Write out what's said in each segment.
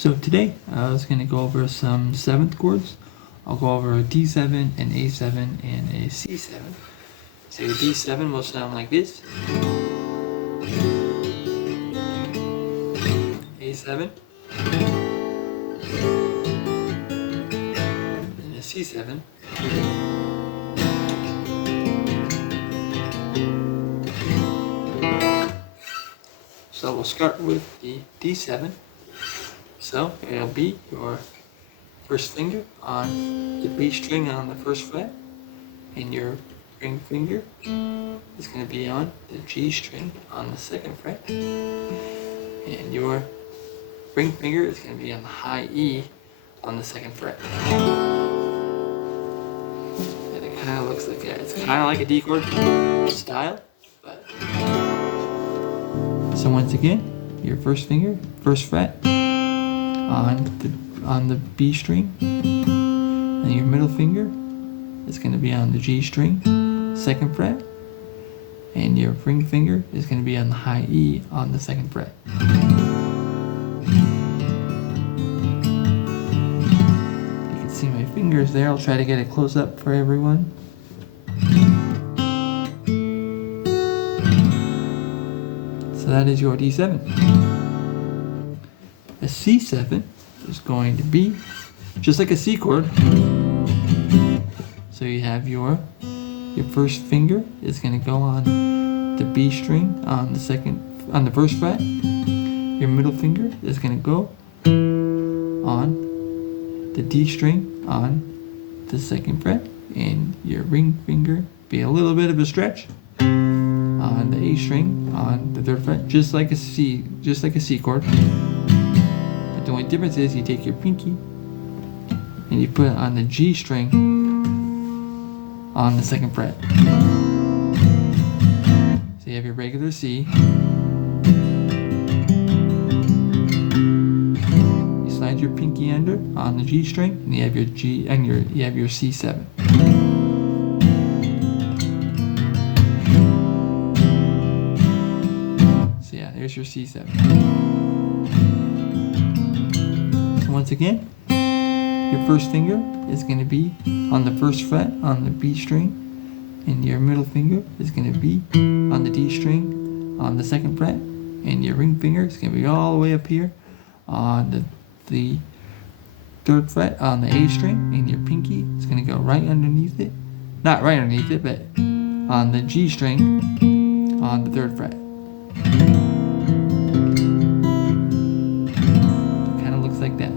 So today I was going to go over some 7th chords. I'll go over a D7, an A7, and a C7. So your D7 will sound like this. A7. And a C7. So we'll start with the D7. So it'll be your first finger on the B string on the first fret, and your ring finger is going to be on the G string on the second fret, and your ring finger is going to be on the high E on the second fret. And it kind of looks like that. It's kind of like a D chord style, but so once again, your first finger, first fret on the B string, and your middle finger is going to be on the G string, second fret, and your ring finger is going to be on the high E on the second fret. You can see my fingers there. I'll try to get it close up for everyone. So that is your D7. A C7 is going to be just like a C chord. So you have your first finger is going to go on the B string on the first fret. Your middle finger is going to go on the D string on the second fret, and your ring finger be a little bit of a stretch on the A string on the third fret, just like a C chord. But the only difference is you take your pinky and you put it on the G string on the second fret. So you have your regular C. You slide your pinky under on the G string, and you have your G and you have your C7. So yeah, there's your C7. So once again, your first finger is going to be on the first fret on the B string, and your middle finger is going to be on the D string on the second fret, and your ring finger is going to be all the way up here on the third fret on the A string, and your pinky is going to go right underneath it. Not right underneath it, but on the G string on the third fret. It kind of looks like that.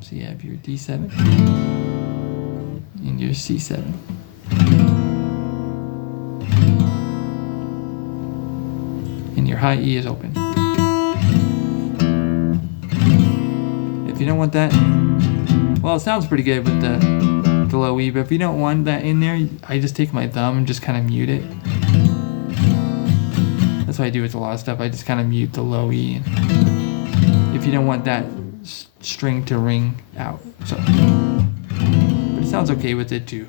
So you have your D7 and your C7. And your high E is open. If you don't want that, well, it sounds pretty good with the low E, but if you don't want that in there, I just take my thumb and just kind of mute it. That's what I do with a lot of stuff. I just kind of mute the low E. If you don't want that string to ring out, so, but it sounds okay with it too.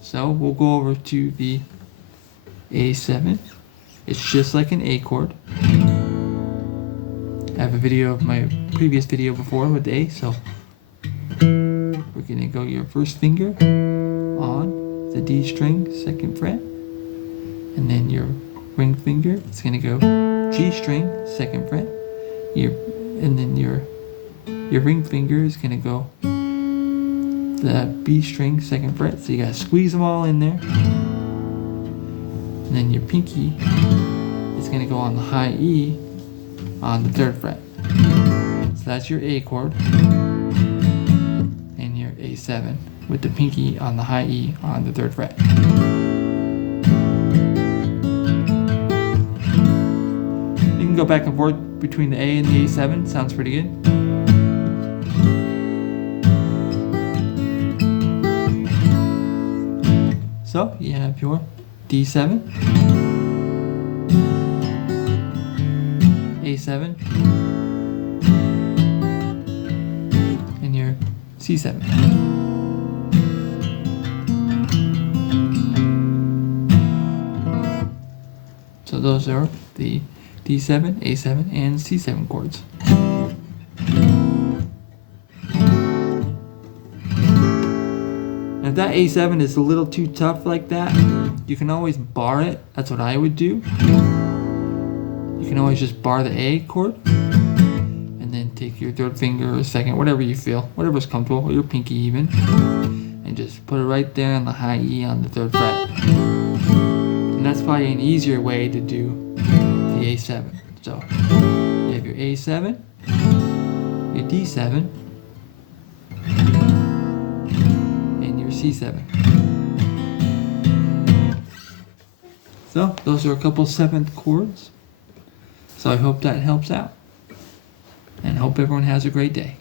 So we'll go over to the A7. It's just like an A chord. I have a video of my previous video before with the A, so we're gonna go your first finger on the D string, second fret, and then your ring finger is gonna go G string, second fret, and then your ring finger is gonna go the B string, second fret. So you gotta squeeze them all in there. And then your pinky is gonna go on the high E on the third fret. So that's your A chord and your A7 with the pinky on the high E on the third fret. You can go back and forth between the A and the A7. Sounds pretty good. So you have your D7, A7, and your C7. So those are the D7, A7, and C7 chords. If that A7 is a little too tough like that, you can always bar it. That's what I would do. You can always just bar the A chord, and then take your third finger or second, whatever you feel, whatever's comfortable, or your pinky even, and just put it right there on the high E on the 3rd fret. And that's probably an easier way to do the A7. So you have your A7, your D7, C7. So those are a couple 7th chords. So I hope that helps out, and hope everyone has a great day.